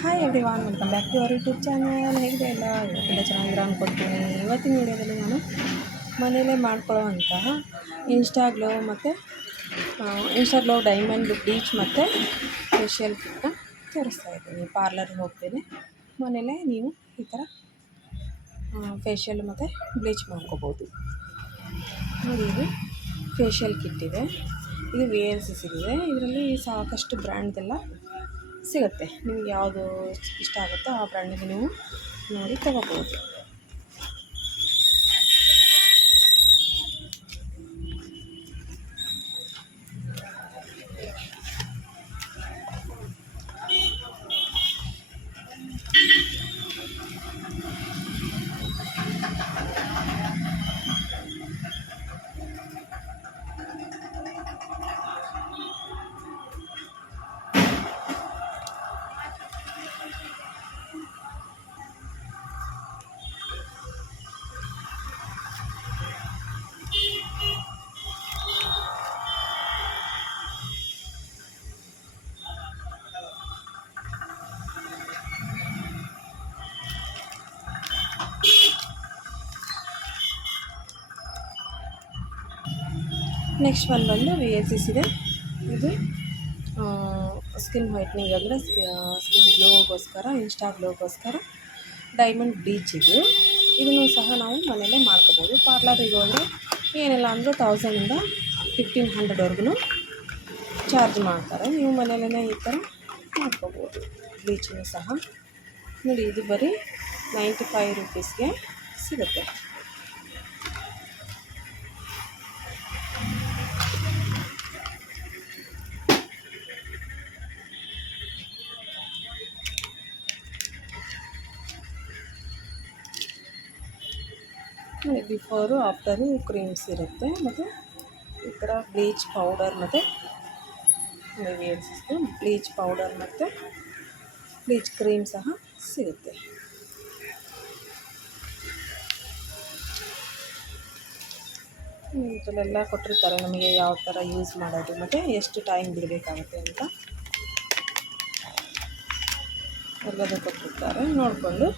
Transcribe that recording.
Hi everyone welcome back to our YouTube channel ಹೇಗಿದೆ ಎಲ್ಲ? ಎಲ್ಲ ಚೆನ್ನಾಗಿರೋ ಅಂದ್ಕೊಡ್ತೀನಿ ಇವತ್ತಿನ ವೀಡಿಯೋದಲ್ಲಿ ನಾನು ಮನೆಯಲ್ಲೇ ಮಾಡ್ಕೊಳ್ಳೋವಂತಹ ಇನ್ಸ್ಟಾ ಗ್ಲೋ ಮತ್ತು ಇನ್ಸ್ಟಾ ಗ್ಲೋ ಡೈಮಂಡ್ ಬ್ಲೀಚ್ ಮತ್ತು ಫೇಶಿಯಲ್ ಕಿಟ್ನ ತೋರಿಸ್ತಾ ಇದ್ದೀನಿ. ಪಾರ್ಲರ್ಗೆ ಹೋಗ್ತೀನಿ. ಮನೆಯಲ್ಲೇ ನೀವು ಈ ಥರ ಫೇಶಿಯಲ್ ಮತ್ತು ಬ್ಲೀಚ್ ಮಾಡ್ಕೋಬೋದು. ನೋಡಿ ಫೇಶಿಯಲ್ ಕಿಟ್ ಇದೆ. ಇದು ವಿ ಎಲ್ ಸಿ ಸಿಗಿದೆ ಇದರಲ್ಲಿ ಸಾಕಷ್ಟು ಬ್ರ್ಯಾಂಡ್ದೆಲ್ಲ ಸಿಗುತ್ತೆ. ನಿಮ್ಗೆ ಯಾವುದು ಇಷ್ಟ ಆಗುತ್ತೋ ಆ ಬ್ರ್ಯಾಂಡಿಗೆ ನೀವು ನೋಡಿ ತಗೋಬೋದು. ನೆಕ್ಸ್ಟ್ ಒನ್ ಬಂದು ವಿ ಎಲ್ ಸಿ ಇದೆ. ಇದು ಸ್ಕಿನ್ ವೈಟ್ನಿಂಗ್ ಅಂದರೆ ಸ್ಕಿನ್ ಗ್ಲೋಗೋಸ್ಕರ ಇನ್ಸ್ಟಾ ಗ್ಲೋಗೋಸ್ಕರ ಡೈಮಂಡ್ ಬೀಚ್ ಇದು. ಇದನ್ನು ಸಹ ನಾವು ಮನೆಯಲ್ಲೇ ಮಾಡ್ಕೋಬೋದು. ಪಾರ್ಲರಿಗೆ ಹೋದರೆ ಏನಿಲ್ಲ ಅಂದರೂ ತೌಸಂಡಿಂದ ಫಿಫ್ಟೀನ್ ಹಂಡ್ರೆಡ್ವರೆಗೂ ಚಾರ್ಜ್ ಮಾಡ್ತಾರೆ. ನೀವು ಮನೆಯಲ್ಲೇ ಈ ಥರ ಮಾಡ್ಕೋಬೋದು. ಬ್ಲೀಚನ್ನು ಸಹ. ನೋಡಿ, ಇದು ಬರೀ ನೈಂಟಿ ಫೈವ್ ರುಪೀಸ್ಗೆ ಸಿಗುತ್ತೆ. ಬಿಫೋರು ಆಫ್ಟರು ಕ್ರೀಮ್ಸ್ ಇರುತ್ತೆ. ಮತ್ತು ಈ ಥರ ಬ್ಲೀಚ್ ಪೌಡರ್ ಮತ್ತು ಬ್ಲೀಚ್ ಪೌಡರ್ ಮತ್ತು ಬ್ಲೀಚ್ ಕ್ರೀಮ್ ಸಹ ಸಿಗುತ್ತೆ. ಇದರಲ್ಲೆಲ್ಲ ಕೊಟ್ಟಿರ್ತಾರೆ ನಮಗೆ ಯಾವ ಥರ ಯೂಸ್ ಮಾಡೋದು. ಮತ್ತು ಎಷ್ಟು ಟೈಮ್ ಬಿಡಬೇಕಾಗುತ್ತೆ ಅಂತ. ಎಲ್ಲದೂ ಕೊಟ್ಟಿರ್ತಾರೆ. ನೋಡಿಕೊಂಡು